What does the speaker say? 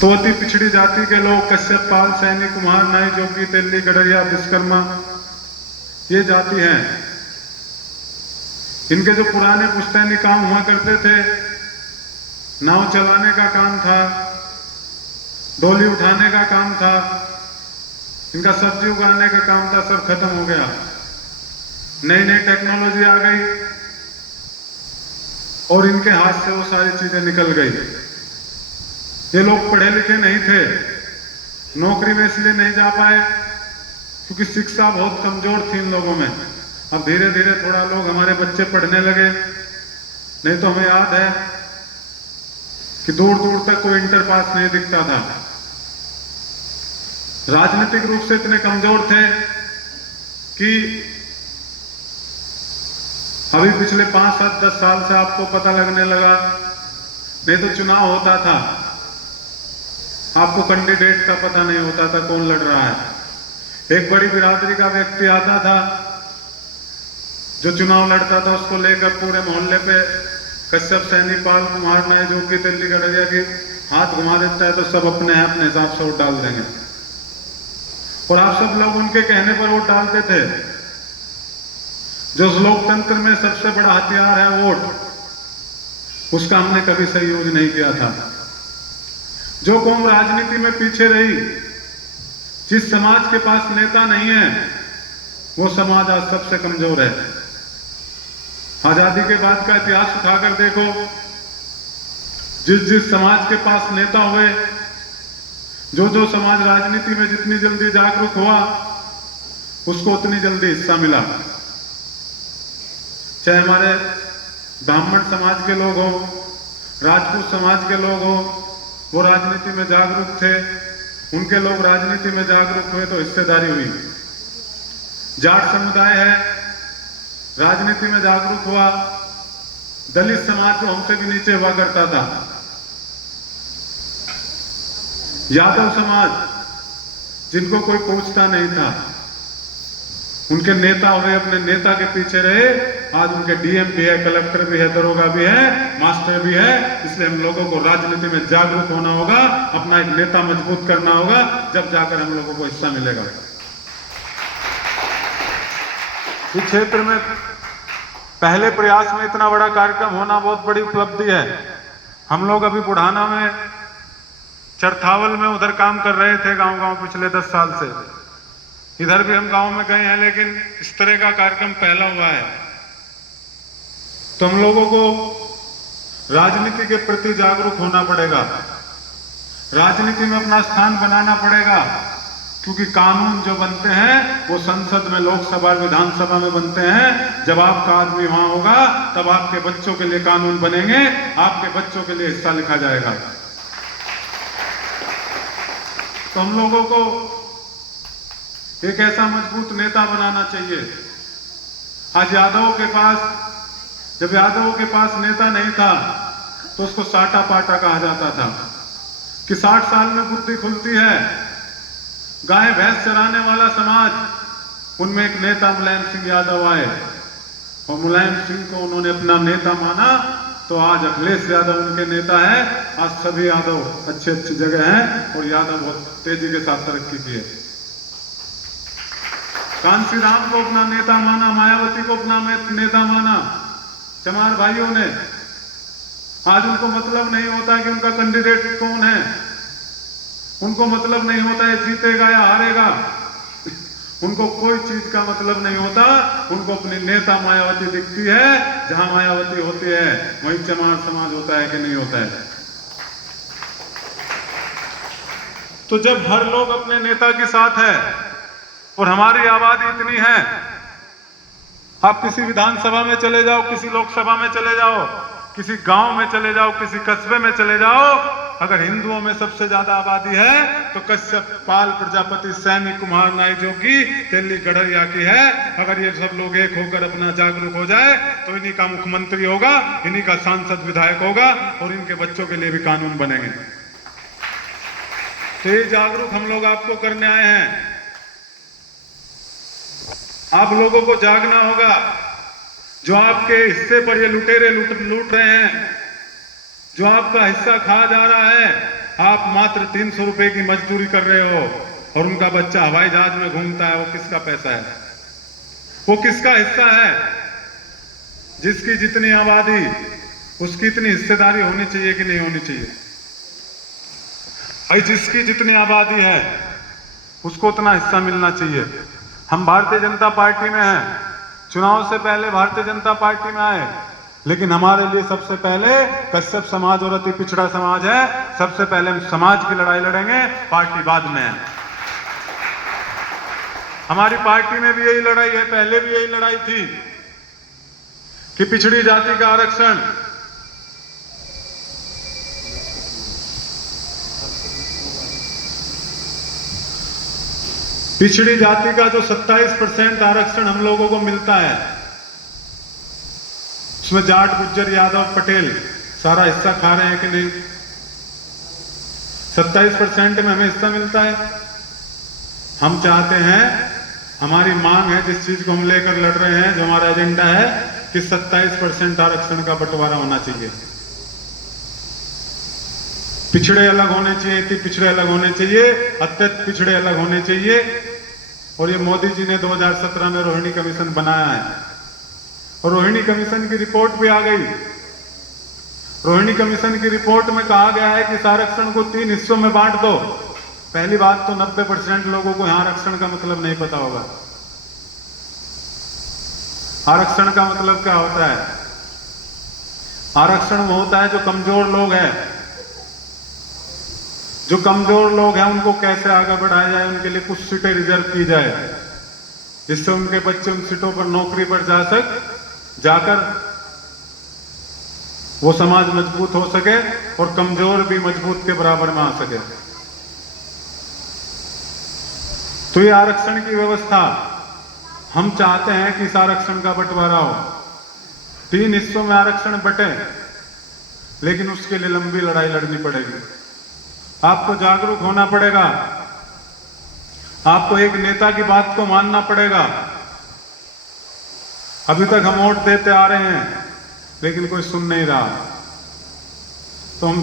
तो अति पिछड़ी जाति के लोग कश्यप, पाल, सैनी, कुम्हार, नाई, जोगी, तेली, गडरिया, विश्वकर्मा, ये जाति हैं। इनके जो पुराने पुश्तैनी काम हुआ करते थे, नाव चलाने का काम था, डोली उठाने का काम था, इनका सब्जी उगाने का काम था, सब खत्म हो गया। नई नई टेक्नोलॉजी आ गई और इनके हाथ से वो सारी चीजें निकल गई। ये लोग पढ़े लिखे नहीं थे, नौकरी में इसलिए नहीं जा पाए क्योंकि शिक्षा बहुत कमजोर थी इन लोगों में। अब धीरे धीरे थोड़ा लोग हमारे बच्चे पढ़ने लगे, नहीं तो हमें याद है कि दूर दूर तक कोई इंटर पास नहीं दिखता था। राजनीतिक रूप से इतने कमजोर थे कि अभी पिछले 5, 7, 10 साल से आपको पता लगने लगा। नहीं तो चुनाव होता था, आपको कैंडिडेट का पता नहीं होता था कौन लड़ रहा है। एक बड़ी बिरादरी का व्यक्ति आता था जो चुनाव लड़ता था, उसको लेकर पूरे मोहल्ले पे कश्यप, सैनी, पाल, कुम्हार, नाई, जोगी, तेली, गडरिया की हाथ घुमा देता है तो सब अपने हिसाब से वोट डाल देंगे। और आप सब लोग उनके कहने पर वोट डालते थे। जो लोकतंत्र में सबसे बड़ा हथियार है वोट, उसका हमने कभी सही यूज नहीं किया था। जो कौम राजनीति में पीछे रही, जिस समाज के पास नेता नहीं है, वो समाज आज सबसे कमजोर है। आजादी के बाद का इतिहास उठाकर देखो, जिस समाज के पास नेता हुए, जो समाज राजनीति में जितनी जल्दी जागरूक हुआ, उसको उतनी जल्दी हिस्सा मिला। चाहे हमारे ब्राह्मण समाज के लोग हो, राजपूत समाज के लोग हो, वो राजनीति में जागरूक थे, उनके लोग राजनीति में जागरूक हुए तो हिस्सेदारी हुई। जाट समुदाय है, राजनीति में जागरूक हुआ। दलित समाज जो हमसे भी नीचे हुआ करता था, यादव समाज जिनको कोई पूछता नहीं था, उनके नेता हुए, अपने नेता के पीछे रहे। आज उनके डीएम भी है, कलेक्टर भी है, दरोगा भी है, मास्टर भी है। इसलिए हम लोगों को राजनीति में जागरूक होना होगा, अपना एक नेता मजबूत करना होगा, जब जाकर हम लोगों को हिस्सा मिलेगा। इस क्षेत्र में पहले प्रयास में इतना बड़ा कार्यक्रम होना बहुत बड़ी उपलब्धि है। हम लोग अभी बुढ़ाना में, चरथावल में उधर काम कर रहे थे गांव-गांव पिछले 10 साल से। इधर भी हम गांव में गए हैं, लेकिन इस तरह का कार्यक्रम पहला हुआ है। तो हम लोगों को राजनीति के प्रति जागरूक होना पड़ेगा, राजनीति में अपना स्थान बनाना पड़ेगा, क्योंकि कानून जो बनते हैं वो संसद में, लोकसभा, विधानसभा में बनते हैं। जब आपका आदमी वहां होगा तब आपके बच्चों के लिए कानून बनेंगे, आपके बच्चों के लिए हिस्सा लिखा जाएगा। तो हम लोगों को एक ऐसा मजबूत नेता बनाना चाहिए। आज यादवों के पास, जब यादवों के पास नेता नहीं था तो उसको साटा पाटा कहा जाता था कि 60 साल में बुद्धि खुलती है। गाय भैंस चराने वाला समाज, उनमें एक नेता मुलायम सिंह यादव आए और मुलायम सिंह को उन्होंने अपना नेता माना, तो आज अखिलेश यादव उनके नेता है। आज सभी यादव अच्छी अच्छी जगह हैं और यादव बहुत तेजी के साथ तरक्की की है। कांसी राम को अपना नेता माना, मायावती को अपना नेता माना, चमार भाइयों ने। आज उनको मतलब नहीं होता कि उनका कैंडिडेट कौन है, उनको मतलब नहीं होता है जीतेगा या हारेगा, उनको कोई चीज का मतलब नहीं होता। उनको अपनी नेता मायावती दिखती है, जहां मायावती होती है वहीं चमार समाज होता है कि नहीं होता है। तो जब हर लोग अपने नेता के साथ है और हमारी आबादी इतनी है, आप किसी विधानसभा में चले जाओ, किसी लोकसभा में चले जाओ, किसी गांव में चले जाओ, किसी कस्बे में चले जाओ, अगर हिंदुओं में सबसे ज्यादा आबादी है तो कश्यप, पाल, प्रजापति, सैनी, कुम्हार, नाई, जोगी, तेली, गडरिया की है। अगर ये सब लोग एक होकर अपना जागरूक हो जाए तो इन्हीं का मुख्यमंत्री होगा, इन्हीं का सांसद विधायक होगा और इनके बच्चों के लिए भी कानून बनेंगे। तो ये जागरूक हम लोग आपको करने आए हैं। आप लोगों को जागना होगा। जो आपके हिस्से पर ये लुटेरे लूट रहे हैं, जो आपका हिस्सा खा जा रहा है, आप मात्र 300 रुपए की मजदूरी कर रहे हो और उनका बच्चा हवाई जहाज में घूमता है, वो किसका पैसा है? वो किसका हिस्सा है? जिसकी जितनी आबादी उसकी इतनी हिस्सेदारी होनी चाहिए कि नहीं होनी चाहिए? भाई जिसकी जितनी आबादी है उसको उतना हिस्सा मिलना चाहिए। हम भारतीय जनता पार्टी में हैं, चुनाव से पहले भारतीय जनता पार्टी में आए, लेकिन हमारे लिए सबसे पहले कश्यप समाज और अति पिछड़ा समाज है। सबसे पहले हम समाज की लड़ाई लड़ेंगे, पार्टी बाद में है। हमारी पार्टी में भी यही लड़ाई है, पहले भी यही लड़ाई थी कि पिछड़ी जाति का आरक्षण पिछड़ी जाति का जो 27% आरक्षण हम लोगों को मिलता है, उसमें जाट, गुज्जर, यादव, पटेल सारा हिस्सा खा रहे हैं कि नहीं? 27% में हमें हिस्सा मिलता है। हम चाहते हैं, हमारी मांग है, जिस चीज को हम लेकर लड़ रहे हैं, जो हमारा एजेंडा है कि 27% आरक्षण का बंटवारा होना चाहिए। पिछड़े अलग होने चाहिए, अति पिछड़े अलग होने चाहिए, अत्यंत पिछड़े अलग होने चाहिए। और ये मोदी जी ने 2017 में रोहिणी कमीशन बनाया है और रोहिणी कमीशन की रिपोर्ट भी आ गई। रोहिणी कमीशन की रिपोर्ट में कहा गया है कि इस आरक्षण को 3 हिस्सों में बांट दो। पहली बात तो 90% लोगों को यहां आरक्षण का मतलब नहीं पता होगा। आरक्षण का मतलब क्या होता है? आरक्षण वो होता है जो कमजोर लोग हैं, जो कमजोर लोग हैं उनको कैसे आगे बढ़ाया जाए, उनके लिए कुछ सीटें रिजर्व की जाए, जिससे उनके बच्चे उन सीटों पर नौकरी पर जाकर वो समाज मजबूत हो सके और कमजोर भी मजबूत के बराबर में आ सके। तो ये आरक्षण की व्यवस्था हम चाहते हैं कि इस आरक्षण का बंटवारा हो, 3 हिस्सों में आरक्षण बटे, लेकिन उसके लिए लंबी लड़ाई लड़नी पड़ेगी। आपको जागरूक होना पड़ेगा, आपको एक नेता की बात को मानना पड़ेगा। अभी तक हम वोट देते आ रहे हैं लेकिन कोई सुन नहीं रहा, तो हम